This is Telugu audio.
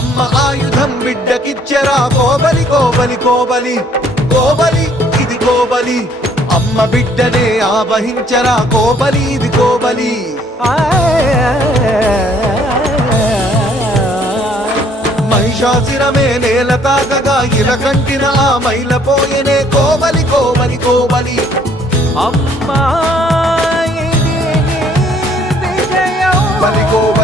అమ్మ ఆయుధం బిడ్డకిచ్చెరా కోబలి కోబలి కోబలి కోబలి ఇది కోబలి అమ్మ బిడ్డనే ఆవహించరా కోబలి ఇది కోబలి మహిషాసురమే నేల తాకగా ఇలకంటిన ఆ మైల పోయనే కోబలి కోబలి కోబలి అమ్మా బలి కోబలి